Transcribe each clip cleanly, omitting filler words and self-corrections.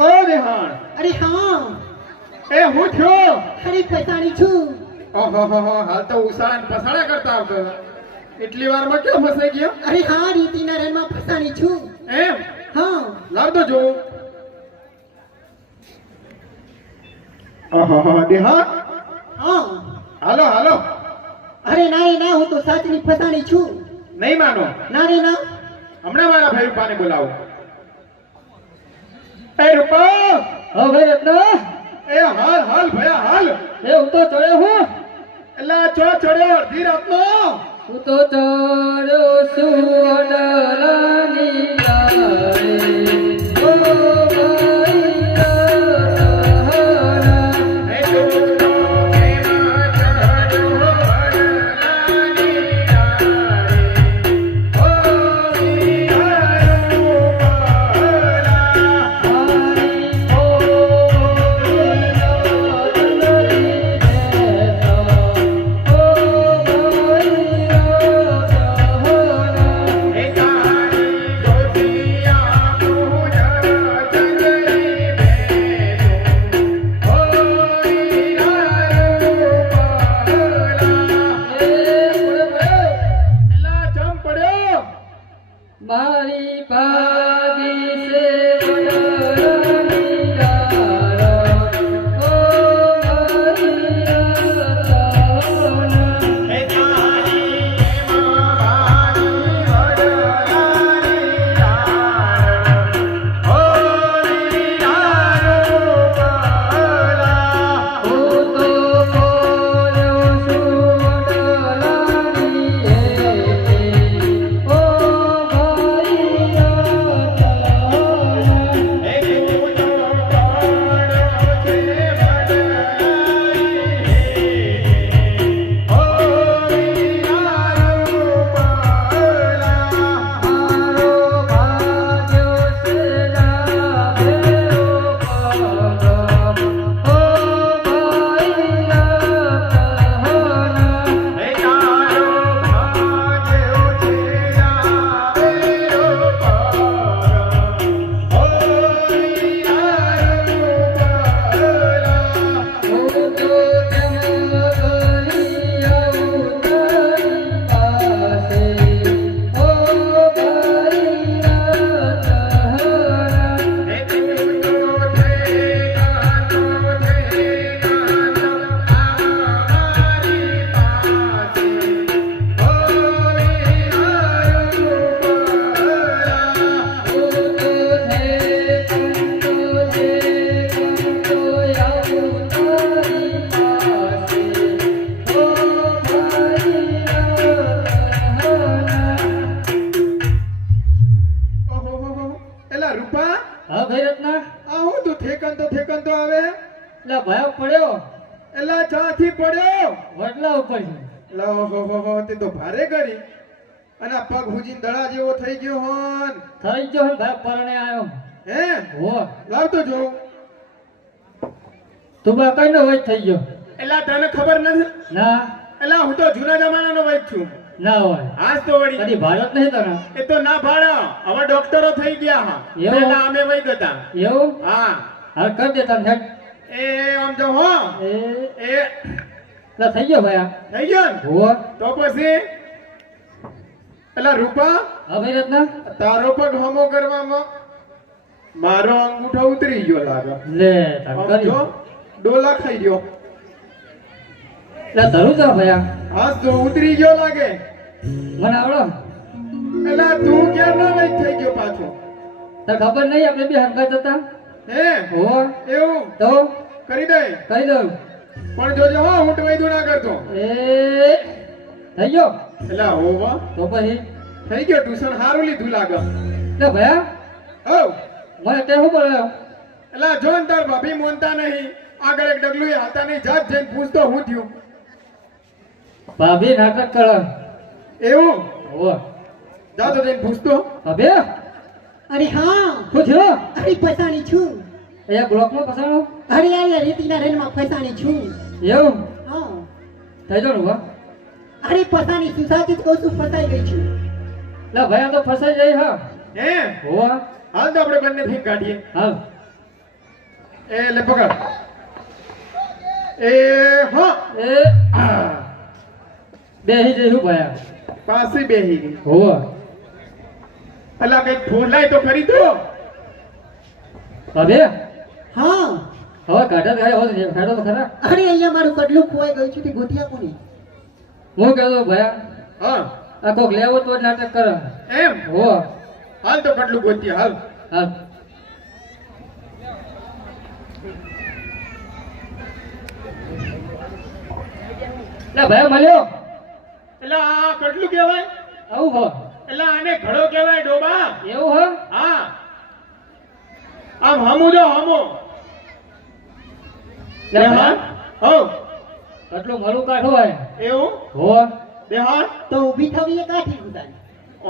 ઓ વિહાણ, અરે હા, એ હું થયો? અરે ફસાણી છું. ઓહો હાલ તો ઉસાળા ને પસાડા કરતા આવતો હતો. એટલી વારમાં ક્યાં ફસાઈ ગયો? અરે હા, રીતિના રનમાં ફસાણી છું. એમ? હા. લાવ તો જોઉં. ઓહો દેહા, હા. હાલો હાલો. અરે ના રે ના, હું તો સાચની ફસાણી છું. નહીં માનો. ના રે ના. હમણાં મારા ભાઈ રૂપાને બોલાવો. એ રૂપા, હા ભાઈ રત્ન, એ હાલ હાલ ભયા હાલ. એ હું તો ચડ્યો હું. એલા ચો ચડ્યો અડધી રાતનો. હું તો ચડ્યો છું અડલાની ડાળે. ઓ ભાઈ રત્ન, એ તું તો કેમાં ચડ્યો અડલાની ડાળે. ઓ વિહાર રૂપાલા. મારી ઓલી રત્નની દેશો. ઓ ભાઈ રત્ન, એ તારી ગોતિયા પૂજન ચંદરી બેસો. ઓ વિહાર રૂપાલા. એલા ચમ પડ્યો. મારી પાગી છે વડલાની ડાળ. ઓ મારી રત્ન, એ તારી એમાં વાણી વડલાની ડાળ. ઓ વિહાર રૂપાલા. હું તો બોલ્યો છું વડલાની એકે. ઓ ભાઈ રત્ન, એ તું તો પડ્યો છે વડલાની. ઓ વિહાર રૂપાલા. મારો ભાગ્યો છે લાભેલો પગ. ઓ ભાઈ રત્ન, એ તારો ભાગ્યો છે આવેલો પગ. ઓ વિહાર રૂપાલા. હું તો તેમ ગઈ આવું તારી પાસે. ઓ ભાઈ રત્ન, એ તું તો ઠેકાતો અમારી પાસે. ઓ વિહાર રૂપાલા. હું તો કંતો આવું તારી પાસે. ઓ ભાઈ રત્ન, ઓહોહોહો. એલા રૂપા, હા ભાઈ રત્ન, આ હું તું ઠેકાતો આવે? એટલે ભયો પડ્યો એલા ચાથી પડ્યો? વડલા ઉપર છે. એલા ઓહોહોહો, તે તો ભારે કરી. અને આ પગ હુજીને દડા જેવો થઈ ગયો હોન. થઈ ગયો હે ભાઈ, પરણે આવ્યો. હે? હો, લાવ તો જોઉં. તું બા કઈ નો વૈદ થઈ ગયો? એલા તને ખબર નથી? ના, એલા હું તો જૂના જમાનાનો વૈદ છું. ના હોય. આજ તો વળી કદી ભારત નહીં તને? એ તો ના ભાડા. હવે ડોક્ટરો થઈ ગયા હા. એવું? પહેલા અમે વૈદ હતા. એવું? હા. હાલ કરી દે તને હેડ. એ આમ તો હો. એ એ એટલે થઈ ગયો ભાઈ આ. થઈ ગયો ને? હો, તો પછી એલા રૂપા, હા ભાઈ રત્ન, તારો પગ હમો કરવામાં મારો અંગૂઠો ઉતરી ગયો લાગે. લે તાર આમ કરી. જો, ડોલા ખાઈ ગયો. એટલે ધરું જા ભાઈ આ. હાથ તો ઉતરી ગયો લાગે. મને આવડો. એલા તું ક્યાં ના વૈદ થઈ ગયો પાછો? તને ખબર નહીં આપણે બે હંગાત હતા? હે? હો, એવું તો કરી દે. કરી દઉં. પણ જોજો હો, ઊંટ વૈદું ના કરતો. એ થઈ ગયો. એલા હોવા તો પછી થઈ ગયો. ટ્યુશન સારું લીધું લાગે. એટલે ભયા હો, મને તે શું બોલાયો? એલા જો ને તાર ભાભી મોનતા નહીં. આગળ એક ડગલું એ હતા નહીં. જાત જઈને પૂછતો હું થયું. ભાભી નાટક કરે. એવું? હો, જાતો જઈને પૂછતો. ભાભી અરે હા, શું થયું? અરે ફસાણી છું. અહીંયા બ્લોકમાં પસાણો? અરે આ રીતિના રનમાં ફસાણી છું. એવું? હા. થઈ જાવ ને અરે ફસાણી છું, સાચું જ કહું છું, ફસાઈ ગઈ છું. લા ભાઈ આ તો ફસાઈ જાય હા. હે? હોવા હાલ તો આપણે બંને થી કાઢીએ. હાલ. એ લે પકડ એ હો એ બેહી જઈશું ભયા પાછી બેહી ગઈ હોવા અલા કઈ ફોલાય તો કરી દો ભાભી હા હવે કાઢો ગાય હવે કાઢો તો ખરા અરે અહીંયા મારું કડલું ખોવાઈ ગયું છે તે ગોતિયા કોની હું કહેતો ભયા હા આ કોક લેવો તો જ નાટક કરે એમ હોવા હાલ તો કેટલું ગોતી હાલ હાલ લે ભયા મળ્યો એટલે આ કેટલું કહેવાય આવું હો એટલે આને ઘડો કહેવાય ડોબા એવું હો હા આમ હમુ જો હમુ લે ભયા હો આટલું મારું કાઢો હોય એવું હો બેહાર તો ઊભી થવી એ કાઠી ગુદાની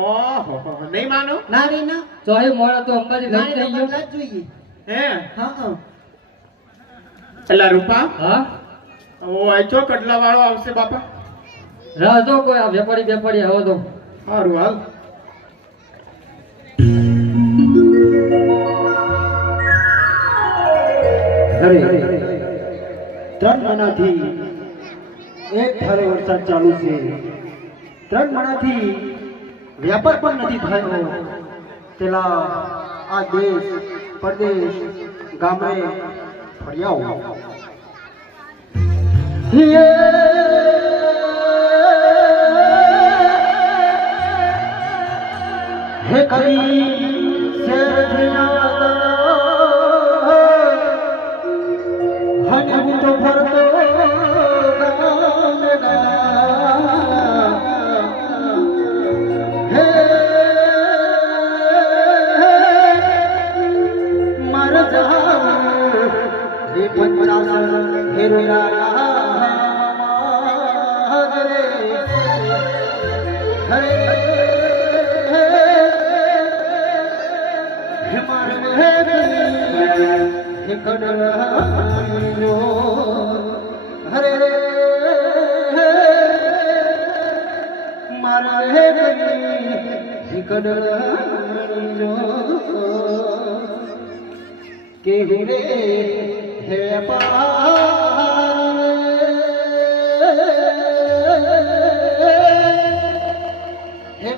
ઓહો નહીં માનો ના રે ના ચોહે મોડા તો અંબાજી ના લઈ રે જઈ બદલા જ જોઈએ હે હા હા એટલે રૂપા હા ઓ આચો કટલા વાળો આવશે બાપા રાહ જો કોઈ આ વેપારી હવે તો સારું હાલ ત્રણ મહિનાથી એક ધારો વરસાદ ચાલુ છે 3 મહિનાથી વ્યાપાર પણ નથી થયો પેલા આ દેશ પરદેશ ગામડે ફર્યા હે કવિ હને હું તો ફરતો હે મારા જામ હે 50 હેરોયા હરે હરે હે મારે હે કડવાયો હરે મારા હે કડવાયો કે રે હે હે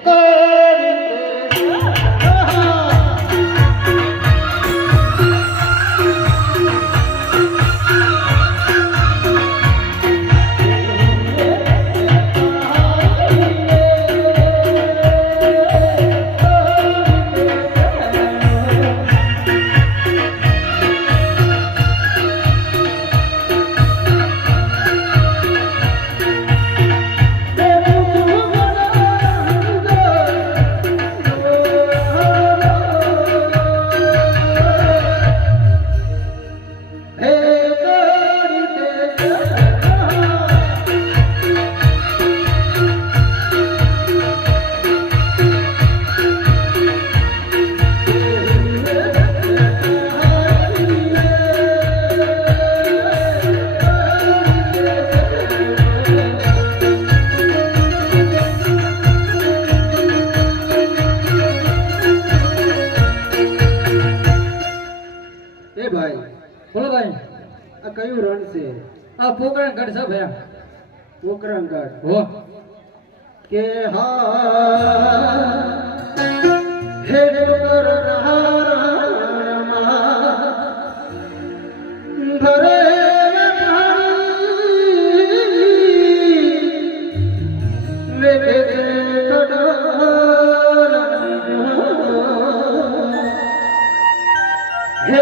બોલો ભાઈ આ કયું રણ છે આ પોકરણ ગઢ છે ભયા પોકરણગઢ હો કે હા હે પોકરણમાં ભરે વે વે હે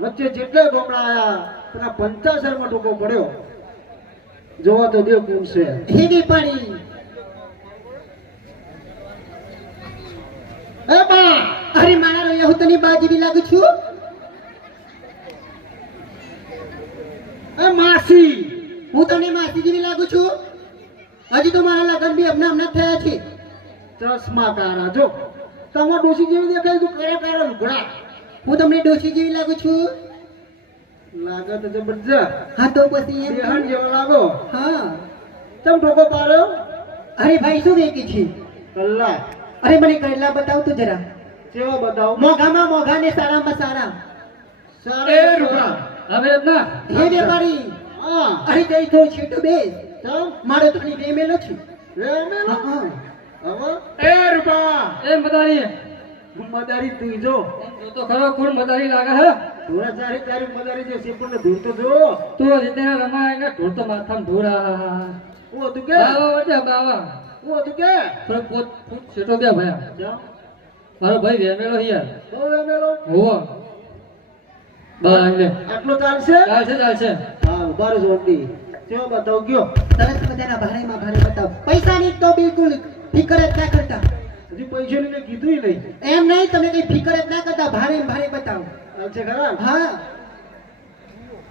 વચ્ચે જેટલા ગોમડા આયા તેના 50 માં ટૂંકો પડ્યો જોવા તો દેવ કેમ છે હે વેપારી એ બા અરે મારા રોયા હું તને બા જેવી લાગુ છું એ માસી હું તને માસી જેવી લાગુ છું હજી તો મારા લગ્ન બી હમણાં થયા છે ચશ્મા કારા જો તમાર ડોશી જેવી દેખાય તો કારા કારા લુગડા હું તમને ડોશી જેવી લાગુ છું લાગે તો જબરજસ્ત હા તો પછી એમ બેહણ જેવો લાગો હા તમ ટોકો પાડ્યો અરે ભાઈ શું વેકી છે કલાક અરે મને કરેલા બતાવ તો જરા કેવો બતાવો મોઘામાં મોઘા ને સારામાં સારા એ રૂપા હવે રત્ના હે વેપારી હા અરે જઈ તો છેટું બે તમ મારો તો વેમેલો છે રે મે હા હા હવે એ રૂપા એ મદારી મદારી તું જો જો તો ખરો કોણ મદારી લાગે હે ધોરા ચારી ચારી મદારી જે સેપણ ને ધૂળ તો જો તું રીતે રમાય ને ઢોળ તો માથામાં ઢોળા ઓ તું કે બાવા વટે બાવા ઓ તું કે થોડો પોત ફૂટ છેટો બે ભયા જા મારો ભાઈ વેમેલો હિયાર બહુ એમેલો હોવો બા એટલે આટલો ચાલશે ચાલશે ચાલશે હા ઉભા રહો જોડી કેવો બતાવ ગયો સરસ મજાના ભારેમાં ભારે બતાવ પૈસાની તો બિલકુલ ફિકર જ ના કરતા હજી પૈસાની ને કીધું નહીં એમ નહીં તમે કઈ ફિકર જ ના કરતા ભારે ભારે બતાવો ચાલશે ખરા હા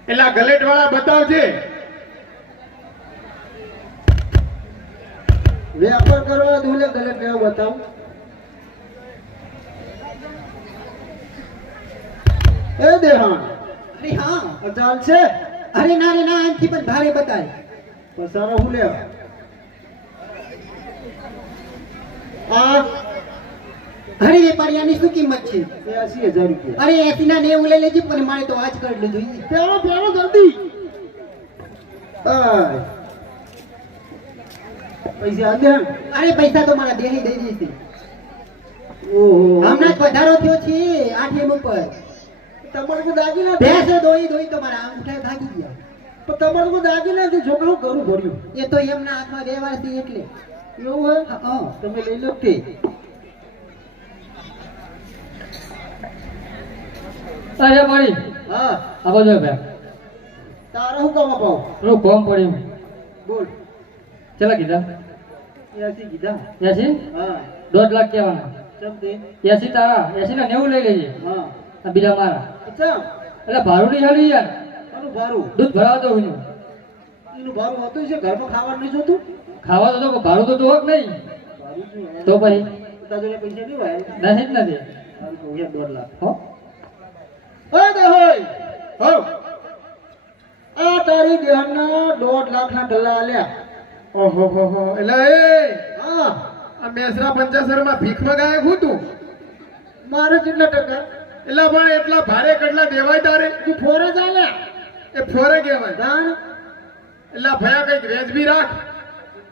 એલા ગલેટ વાળા બતાવજે વ્યાપાર કરવા દુલે ગલત કેવો બતાવ એ દેહાણ અરે હા આ ચાલશે અરે ના રે ના આનથી પણ ભારે બતાય પસારો હું લેવા આ અરે વેપારીયાની શું કિંમત છે 80000 રૂપિયા અરે 80 ના 90 લઈ લેજે પણ મારે તો આજ કરી જોઈએ પેલો પેલો જલ્દી આય પૈસા આ દે અરે પૈસા તો મારા દેહી દઈ દીધી ઓહો હમણાં જ વધારો થયો છે 8 એમ ઉપર તમારે કોઈ દાગીના ભેંસ દોઈ દોઈ તો મારા અંગૂઠા ભાગી ગયા પણ તમારે કોઈ દાગીના નથી છોકરું ઘરું ભર્યું એ તો એમના હાથમાં વ્યવહાર છે એટલે એવું હોય હા તમે લઈ લો તે અરે મારી હા આ બાજુ ભાઈ તારા હું કામ અપાવ થોડું કોમ પડ્યું બોલ ચલા કીધા 80 કીધા 80 હા 1.5 લાખ કહેવાના ચમ તે 80 તારા 80 ના 90 લઈ લેજે હા આ બીજા મારા અચ્છા એટલે ભાડું નહીં હાલી યાર આનું ભારું દૂધ ભરાવ દો હું એનું ભારું હતું છે ઘરમાં ખાવાનું નહીં જોતું ખાવા તો તો ભાડું તો જોવો જ નહીં ભારું શું તો પછી તાજોને પૈસા નહીં હોય નથી જ નથી હારું કહું 1.5 લાખ હો ઓય દે હોય હો આ તારી દેહના 1.5 લાખના ગલ્લા આલ્યા ઓહો હો હો એલા એ હા આ મેસરા પંચાસરમાં ભીખ મગાય હું તું મારે કેટલા ટકા એલા પણ એટલા ભારે કેટલા દેવાય તારે તું ફોરે જ આલ્યા એ ફોરે કહેવાય જાણ એલા ભયા કઈક વેચબી રાખ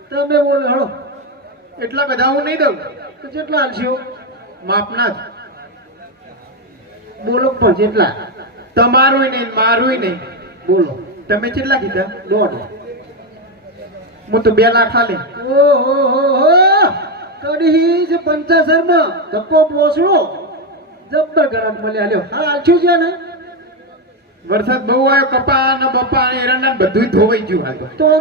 તમે બોલો હળો એટલા બધા હું નહીં દઉં તો કેટલા આલશો માપના જ બોલો પણ કેટલા તમારું નહીં મારું નહીં બોલો તમે કેટલા કીધા 1.5 હું તો 2 લાખ ખાલી ઓહો હો હો કડી છે 50 માં ધક્કો પોસડો જબ્બર ગરાક મળ્યા લ્યો હા આલશું છે ને વરસાદ બહુ આવ્યો કપા ને બપા ને એરંડા ને બધું ધોવાઈ ગયું હાલ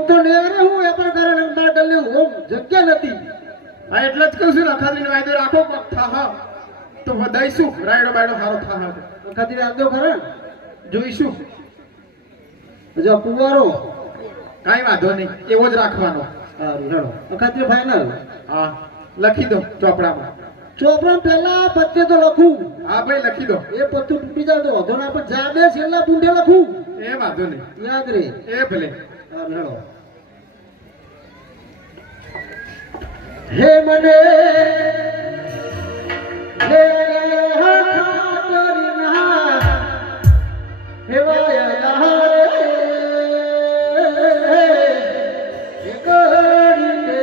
તો નેરે હું વેપાર કરે ને બાર ગલ્લે હોમ જગ્યા નથી હા એટલે જ કહું છું ને ખાતરી વાયદો રાખો કોક થા તો વધાઈશું રાયડો બાયડો સારો થા ખાतिर આવજો ખરા જોઈશું જો પુવારો કાંઈ વાંધો નહીં એવો જ રાખવાનો સારું હેડો ખાतिर ફાઇનલ હા લખી દો ચોપડામાં ચોપડા પહેલા પત્તે તો લખું હા ભાઈ લખી દો એ પત્તું તૂટી જાય તો વધો ના પણ જાબે છેલ્લા પૂંઢે લખું એ વાંધો નહીં યાદ રે એ ભલે સારું હેડો હે મને હે ખાતરના હેવાયા હે કરીને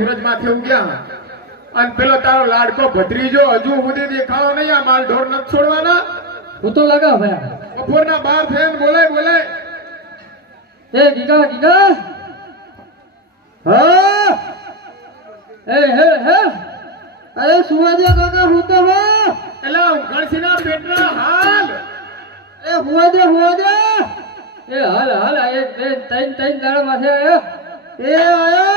હુરજ માથે ઉગ્યા અને પેલો તારો લાડકો ભત્રીજો હજુ સુધી દેખાવો નહીં. આ માલ ઢોર નથી છોડવાના. હું તો લગા ભાઈ બપોરના 12 થઈને બોલે એ ગીગા ગીગા હા એ હે હે અરે સુવા દે કાકા હું તો હો એલા ગણસીના પેટના હાલ એ હુવા દે એ હાલ હાલ આ એક બે ત્રણ દાડા માથે આયો એ આયા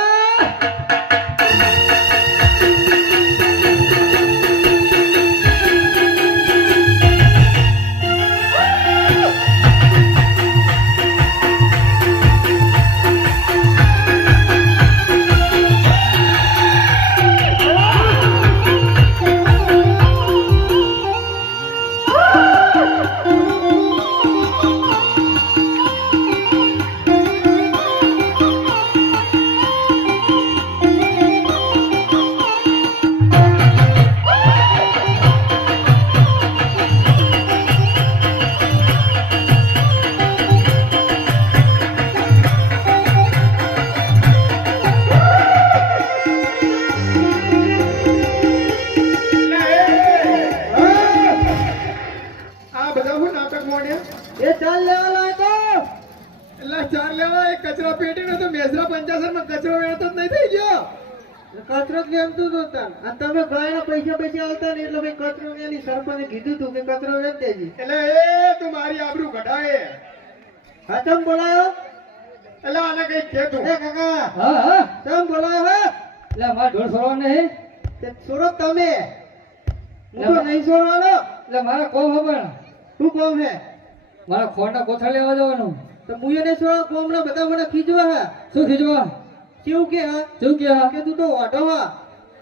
આ બધા હું નાટક મોડ્યા. એ ચાલ લેવા લાય તો એલા ચાર લેવા એ કચરા પેટીનો તો મેસરા 55 માં કચરો વેણતો જ નહીં થઈ ગયો. કચરો જ વેમતું હતું તાન. અને તમે ગાયના પૈસા આવતા ને એટલે ભાઈ કચરો વેની સરપંચે કીધું તું કે કચરો વેચ દેજે. એટલે એ તું મારી આબરૂ કઢાવે. હાચમ બોલાયો એલા આને કઈ કે તું. એ કાકા હા હા ચમ બોલાયો હે એટલે મારે ઢોર છોડવા નહીં તે છોડો તમે હું તો નહીં છોડવાનો. એટલે મારા કોમ ખબર શું કોમ હે મારા ખોટા કોથળા લેવા જવાનું તો મુએ નહીં છોડો કોમના બધા મને ખીજવા હે શું ખીચવા કેવું કે હા શું કે કે તું તો ઓઢો હા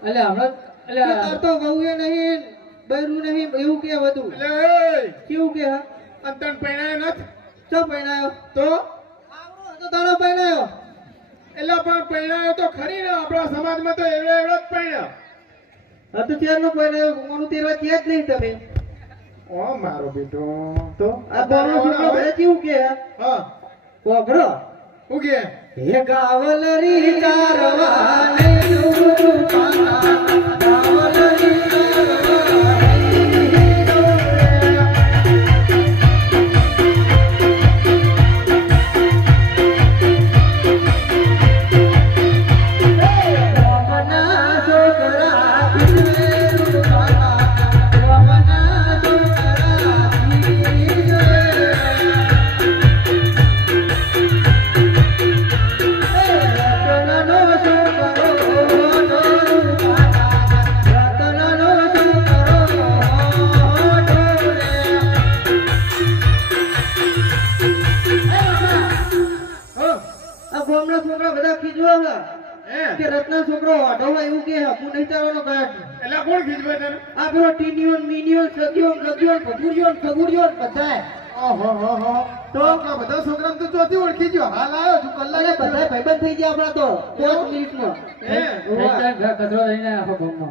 એટલે હમણાં કે તાર તો વહુએ નહીં બૈરું નહીં એવું કે બધું એટલે એ કેવું કે હા અંતન પૈણાય નથ ચો પૈણાયો તો આવડો હતો તારો પૈણાયો એલા પણ પૈણાયો તો ખરી ને આપણા સમાજમાં તો એવડો જ પૈણ્યો. હા તો ત્યારનો પૈણાયો મારું તેરવા છે જ નહીં તમે ઓ મારો બેટો તો આ બોલો છોકરો ભલે કેવું કે હા કોગરો હું કે હે ગાવલરી ચારવાને દૂર પાના ગાવલરી છોકરા બધા ખીજવા હે કે રત્ના છોકરો ઓઢવા એવું કે હું નહીં ચાલવાનો ગાઢ એલા કોણ ખીજવે તને? આ પેલો ટીનિયોન મિનિયોન સગિયોન ગગિયોન ભગુરિયોન સગુરિયોન બધાય ઓહો હો હો તો આ બધા છોકરાને તો ચોથી ઓળખી ગયો. હાલ આવ્યો છું અલે કલાક બધાય ભાઈબંધ થઈ ગયા આપણા તો 5 મિનિટમાં હે કચરો લઈને આખો ગામનો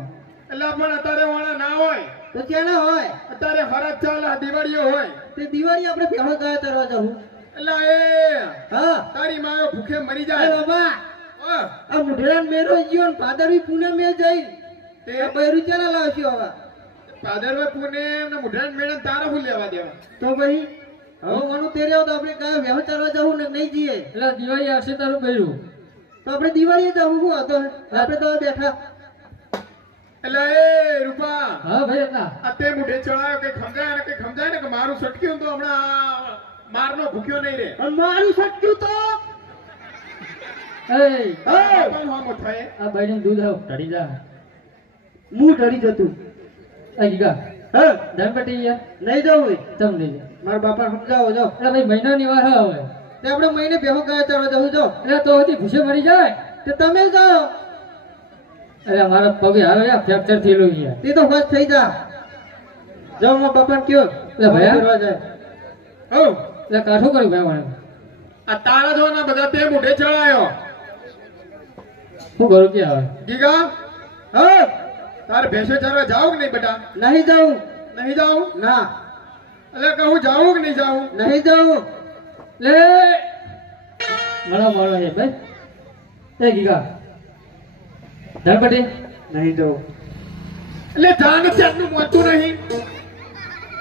એલા પણ અત્યારે વાળા ના હોય. તો ક્યાં ના હોય અત્યારે ફરજ ચાલે દિવાળીઓ હોય. તે દિવાળી આપણે ભેગા ગયા તરવા જવું એલા એ હા તારી માયો ભૂખે મરી એ જાય. બાબા હા, આ મુઢેરાન મેરો ગયો ને ભાદરવી પૂનમ મે જઈ તે તે બૈરું ચાલા લાવશો હવે પાદરવા પૂનમ ને મુઢાણ મેળા તારા હું લેવા દેવા. તો ભાઈ હવે મનું તેરે આવ તો આપણે ગયા વ્યવહાર ચાલવા જવું ને નહીં જઈએ એટલે દિવાળી આવશે તારું કર્યું તો આપણે દિવાળીએ જવું શું હતો આપણે તો બેઠા એલા એ રૂપા હા ભાઈ હતા આ તે મુઢે ચડાયો કઈ સમજાય ને કે મારું સટક્યું તો હમણાં મારનો ભૂખ્યો નહીં રે. અને મારું સટક્યું તો એ પણ હામો થાય. આ ભાઈને દૂધ આવ ઢળી જા મું ડરી જતું આ ગીગા હા ધનપટી યાર નહીં જવું તમ નહીં જા. મારા બાપા સમજાવો જો એટલે ભાઈ મહિનાની વાર હવે તે આપણે મહિને ભેગો ગયા ચાલવા જવું જો એટલે તો હતી ભૂસે મરી જાય તે તમે જાઓ અરે મારા પગે હારો યાર ફ્રેક્ચર થયેલું છે તે તો બસ થઈ જા જાઓ મારા બાપાને કયો એટલે ભયા? ફરવા જાય હઉ, એટલે કાઠું કર્યું ભાઈ મને આ તારા જોવાના બધા તે મુઢે ચડાયો. શું કરું કે હવે ગીગા હા તારે ભેંસો ચરવા જાવ કે નહીં બેટા? નહીં જાઉં નહીં જાઉં? ના એટલે કહું જાવું કે નહીં જાવું? નહીં જાઉં લે મળો છે ભાઈ એ ગીગા ધનપતિ નહીં જવું. એટલે જાન શેઠનું મોતું નહીં.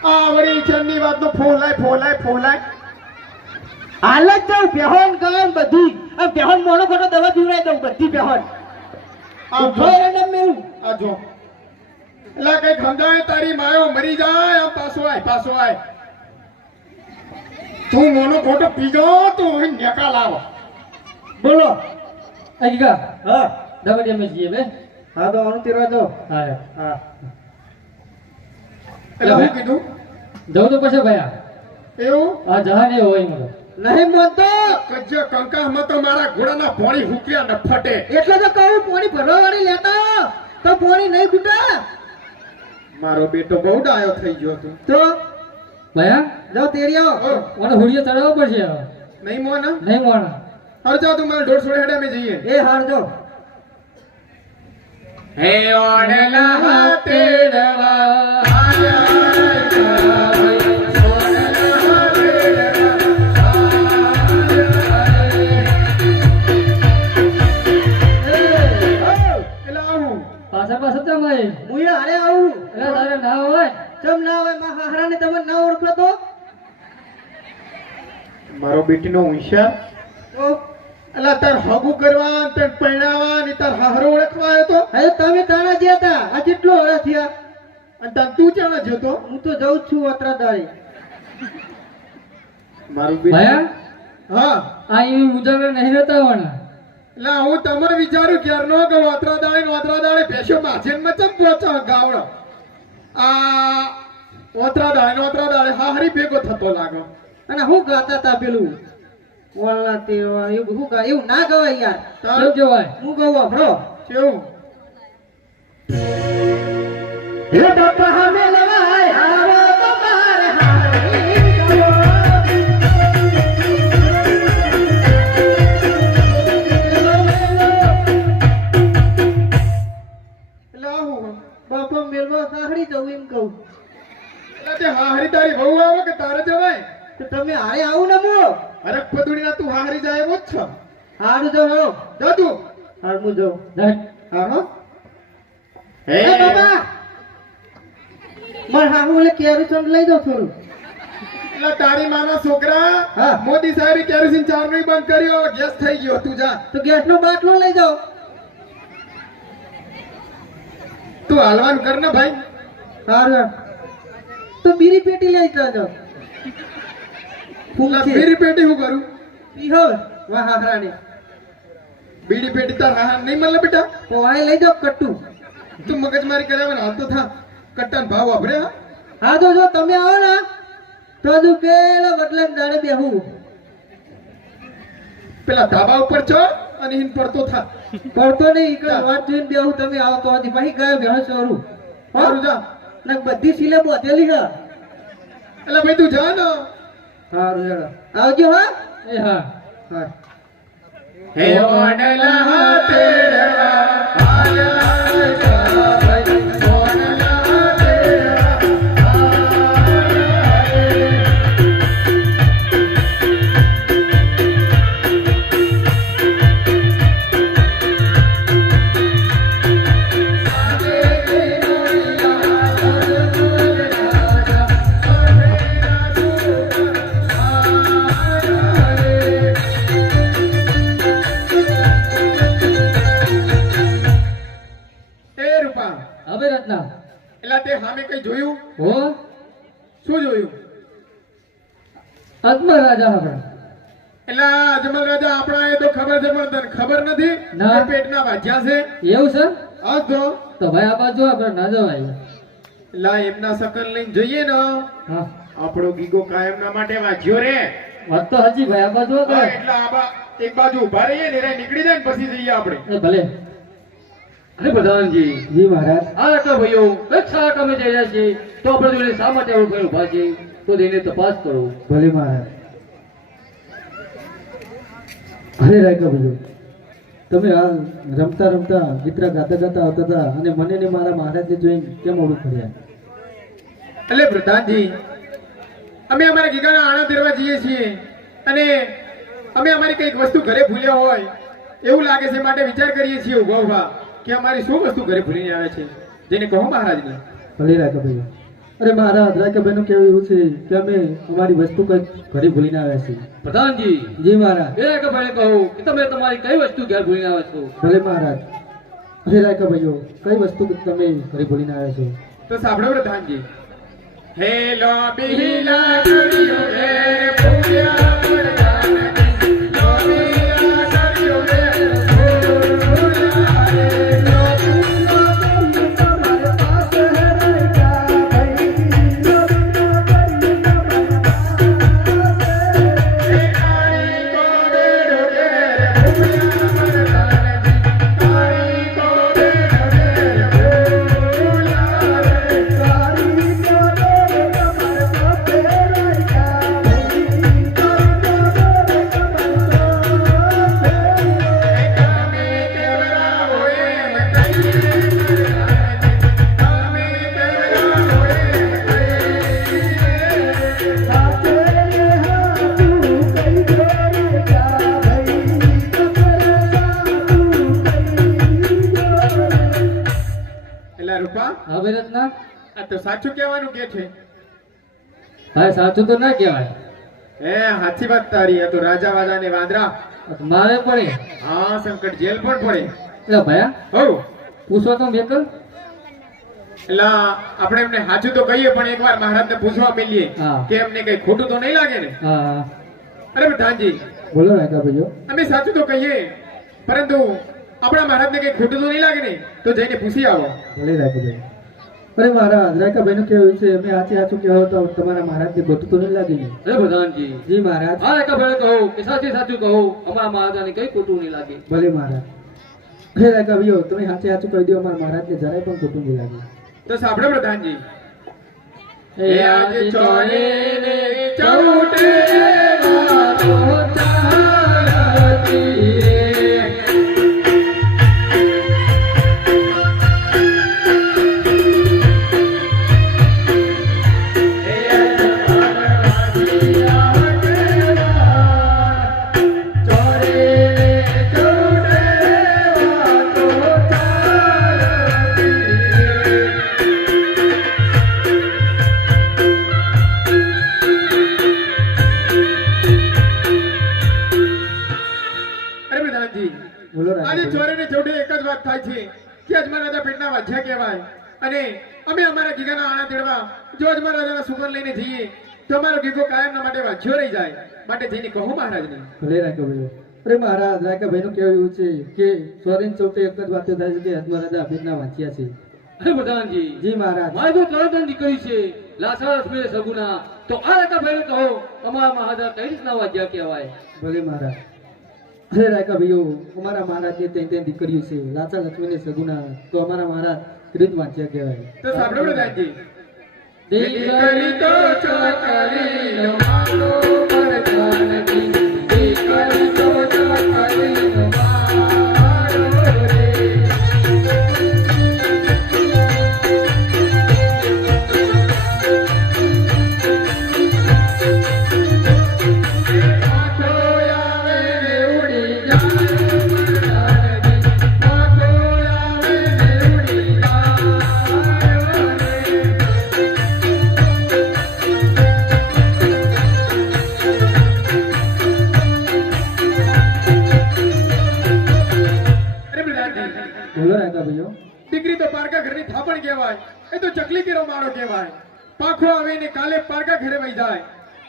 આ વળી ચંદની વાતનો ફોલાય. હાલ જ જાઉં પહેણ ગામ બધી આ પહેણ મોનો ખોટો દવા પીવડાવી દઉં બધી પહેણ આ ઉભો જો, રહીને મેલું આ જો. એટલે કઈ સમજાય તારી માયો મરી જાય આમ પાછો આય. તું મોનો ખોટો પીજો તો અહીં નેકા લાવો. બોલો અજગા હા ધનપતિ અમે જઈએ બે હા તો આનું તેરવા દો. હા હા એટલે હું કીધું જવું તો પછી ભયા એવું આ જહાન એ હોય મને નહીં બોલતો કજ્જો કંકામાં તો મારા ઘોડાના ભોળી હુક્યા ન ફટે. એટલે તો કહું પાણી ભરવા વાળી લેતા તો પાણી નહીં ખૂટા મારો બેટો બહુ ડાયો થઈ ગયો હતો. તો ભયા જાઓ તેરિયો મને હુડિયો ચડાવવો પડશે હવે નહીં મોન નહીં મોણ હર જા તું મારે 150 હેડે અમે જઈએ. એ હાર જો હે ઓડલા હાથે ડવા પાછળ જમાય હું એ હારે આવું એટલે તારે ના હોય ચમ ના હોય માં હારાને તમને ના ઓળખો તો મારો બેટીનો હોશિયાર તો એટલે તાર હગું કરવા તાર પરણાવા ને તાર હારો ઓળખવા આવ્યો તો હવે તમે તાણા જ્યાં હતા આ કેટલો હરા થયા અને તાર તું ચાણા જતો હું તો જઉં જ છું અતરા દાડે મારું ભયા હા આ એવી ઉજાગર નહીં રહેતા હોવાના એટલે હું તમને વિચારું ક્યારનો કે વાતરા દાડે ભેંસો માછેન માં ચમ પહોંચો ગાવડો આ વાતરા દાડે હારી ભેગો થતો લાગો. અને હું ગાતા તા પેલું વાળા તે એવું હું એવું ના ગવાય યાર કેવું કહેવાય હું ગઉં આપણો કેવું હે બાપા હમે લવાય આવો તો મારે હારી ગયો એટલે આવું બાપા મેલમાં સાહડી જવું એમ કહું એટલે તે હારી તારી વહુ આવે કે તારે જવાય તો તમે હારે આવું ને મો અરે પદુડીના તું હારી જાય એવો જ છો. હારું જો હો જા તું. હાર હું જાઉં ધન હારો હે એ બાબા માર હાહુ લે કેરોસીન લઈ દો થોડું એટલે તારી માના છોકરા હા. મોદી સાહેબે કેરોસીન ચારણું બંધ કર્યો ગેસ થઈ ગયો. તું જા તો ગેસનો બાટલો લઈ જાઓ તું હાલવાન કર ને ભાઈ. હારું તો બીરી પેટી લઈ જાજો એટલે બીડી પેટી હું કરું પીહો વાહ હારાને બીડી પેટી તાર હા નહીં મળે બેટા. પોવાય લઈ જાઓ કટ્ટુ તું મગજમારી કરાવે ને હાલ તો થા કટ્ટાન ભાવ વાપરે હા. હા તો જો તમે આવો ને તો તું પેલો બદલે દાડે બેહું પેલા ધાબા ઉપર ચો અને હિન પડતો થા. પડતો નહીં ઈકડે વાત જોઈને બેહું તમે આવો તો હજી પછી ગયા બેહો ચોરું સારું જા. ને બધી સિલે બોધેલી છે એટલે ભાઈ તું જા ને. હારું હેડો આવજો હા એ હા હા હે ઓડલા હાથે ડવા આયા ભાઈ ઓડલા હાથે હવે રત્ના એટલે તે સામે કઈ જોયું હો શું જોયું અજમલ રાજા આપણા એટલે આ અજમલ રાજા આપણા એ તો ખબર છે પણ તને ખબર નથી ના. કે પેટના વાજ્યા છે એવું છે આ જો તો ભાઈ આ બાજુ આપણે ના જવાય એટલે એમના સકન લઈને જોઈએ ને હા આપણો ગીગો કાયમના માટે વાજ્યો રે વાત તો હજી ભાઈ આ બાજુ હા, આપણે એટલે એક બાજુ ઉભા રહીએ ને રે નીકળી જાય ને પછી જઈએ આપણે. એ ભલે અરે પ્રધાનજી જી મહારાજ આ આટલા ભાઈઓ એક સારા કામે જઈ રહ્યા છે તો આપણે જોડે શા માટે આવું કઈ ઉભા છે તો તેને તપાસ કરો. ભલે મહારાજ ભલે રાયકા ભાઈઓ તમે આ રમતા રમતા ગીતરા ગાતા ગાતા આવતા હતા અને મને ને મારા મહારાજને જોઈને કેમ ઓળખ કર્યા એટલે પ્રધાનજી અમે અમારા ગીગાના આણા ધરવા જઈએ છીએ અને અમે અમારી કઈક વસ્તુ ઘરે ભૂલ્યા હોય એવું લાગે છે માટે વિચાર કરીએ છીએ ઉભા ઉભા કે અમારી શું વસ્તુ ઘરે ભૂલીને આવે છે જેને કહો મહારાજને. ભલે રાયકા ભાઈઓ. અરે મહારાજ, રાયકા ભાઈનું કહેવું એવું છે કે અમે અમારી વસ્તુ કંઈક ઘરે ભૂલીને આવ્યા છીએ. પ્રધાનજી જી મહારાજ. એ રાયકા ભાઈને કહો કે તમે તમારી કઈ વસ્તુ ઘેર ભૂલીને આવો છો. ભલે મહારાજ. અરે રાયકા ભાઈઓ, કઈ વસ્તુ તમે ઘરે ભૂલીને આવ્યા છો? તો સાંભળો પ્રધાનજી. હેલો બિહિલા કરિયો ઘેર ભૂલ્યા પ્રધાનજી. લો બિહિલા કરિયો ઘેર ભૂલ્યા રે. લો બિહિલા કરિયો તમારા પાસે રાયકા ભાઈ. લો બિહિલા કરિયો તમારા પાસે. હે આઈ કો બેડો ઘેર ભૂલ્યા પ્રધાનજી. આઈ કો બેડો ઘેર ભૂલ્યા રે. આઈ કો બેડો તમારા પાસે રાયકા ભાઈ. આઈ કો બેડો એલા રૂપા, હવે રત્ના આ તો સાચું કહેવાનું કે છે. હા સાચું તો ના કહેવાય. હે સાચી વાત તારી. આ તો રાજા વાજા ને વાંદરા. મારે પડે હા, સંકટ જેલ પણ પડે. એટલે ભયા હો પૂછો તો બેકલ. એલા આપણે એમને સાચું તો કહીએ પણ એકવાર મહારાજને પૂછવા મળીએ હા. કે એમને કઈ ખોટું તો નહીં લાગે ને. હા અરે પ્રધાનજી, બોલો રાયકા ભાઈઓ. અમે સાચું તો કહીએ પરંતુ આપણા મહારાજને કઈ ખોટું તો નહીં લાગે ને, તો જઈને પૂછી આવો. ભલે રાયકા ભાઈ. અરે મહારાજ, રાયકા ભાઈનું કહેવું છે અમે સાચું કહેવો તો તમારા મહારાજને ખોટું તો નહીં લાગે ને? હે પ્રધાનજી જી મહારાજ. હા રાયકા ભાઈને કહો કે સાચું સાચું કહો, અમારા મહારાજાને કઈ ખોટું નહીં લાગે. ભલે મહારાજ. અરે રાયકા ભાઈઓ, તમે સાચું કહી દો, અમારા મહારાજને જરાય પણ ખોટું નહીં લાગે. તો સાંભળો પ્રધાનજી. એ આજે ચોરે રે ચૌટે વાતો ચાલતી રે. અરે પ્રધાનજી, બોલો આજે રાયકા ચોરે ને ચૌઠે એક જ વાત થાય છે કે અજમા પેટના વાછા કહેવાય અને અમે અમારા ગીગાના આણા તેડવા જો અજમા રાજાના સુગંધ લઈને જઈએ તો અમારો ગીગો કાયમના માટે વાછ્યો રહી જાય. માટે જઈને કહો મહારાજને. ભલે રાયકા ભાઈઓ. અરે મહારાજ, રાયકા ભાઈનું કહેવું એવું છે કે સોરેન ચૌટે એક જ વાતો થાય છે કે અજમા રાજા અભિજના વાંચ્યા છે. અરે પ્રધાનજી જી મહારાજ. મારે તો તરત જ દીકરી છે લાસા રશ્મિ સગુના. તો આ રાયકા ભાઈને કહો અમારા મહારાજા કઈ રીતના વાગ્યા કહેવાય. ભલે મહારાજ. અરે રાયકા ભાઈઓ, અમારા મહારાજને ત્રણ દીકરીઓ છે, લાચા લક્ષ્મીને સગુના. તો અમારા મહારાજ રીત વાંચ્યા કહેવાય. તો સાંભળો પ્રધાનજી. દીકરી તો ચોકરીનો મારો પ્રધાનજી, દીકરી તો ચોકરીનો મારો રે. આંખો આવે ને ઉડી જાય પ્રધાનજી, આંખો આવે ને ઉડી જાય રે. અરે પ્રધાનજી, બોલો રાયકા ભાઈઓ. દીકરી તો પારકા ઘરની થાપણ કહેવાય. એ તો ચકલી કેરો મારો કહેવાય. પાખો આવે ને કાલે પારકા ઘરે વહી જાય.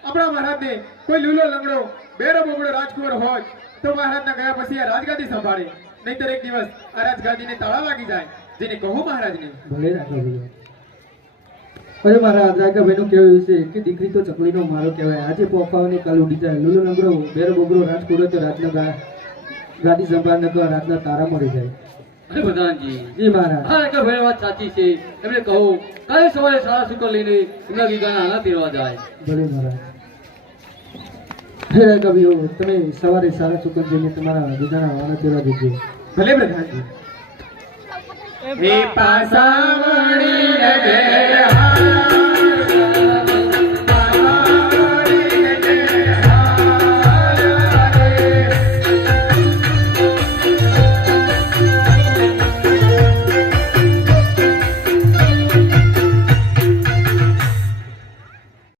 આપણા મહારાજને કોઈ લૂલો લંગડો બેરો બોબડો રાજકુંવર હોય તો મહારાજના ગયા પછી આ રાજગાદી સંભાળે, નહીંતર એક દિવસ આ રાજગાદીને તાળા લાગી જાય. જેને કહો મહારાજને. ભલે રાયકા ભાઈઓ. અરે મહારાજ, રાયકા ભાઈનું કહેવું એવું છે કે દીકરી તો ચકલીનો મારો કહેવાય. આજે પોકાઓને કાલ ઉડી જાય. લૂલો લંગડો બેરો બોબડો રાજકુંવર તો રાતના ગાદી સંભાળ ન કર રાતના તારા મળી જાય. અરે પ્રધાનજી જી મહારાજ. હા રાયકા ભાઈ વાત સાચી છે. એમને કહો કાલે સવારે સારા શુકર લઈને એમના ગીગાના આના તેરવા જાય. ભલે મહારાજ. હે રાયકા ભાઈઓ, તમે સવારે સારા ચૂકન જઈને તમારા બીજાના વાના તેરવા દેજો. ભલે પ્રધાનજી. હે પાસા વળી રે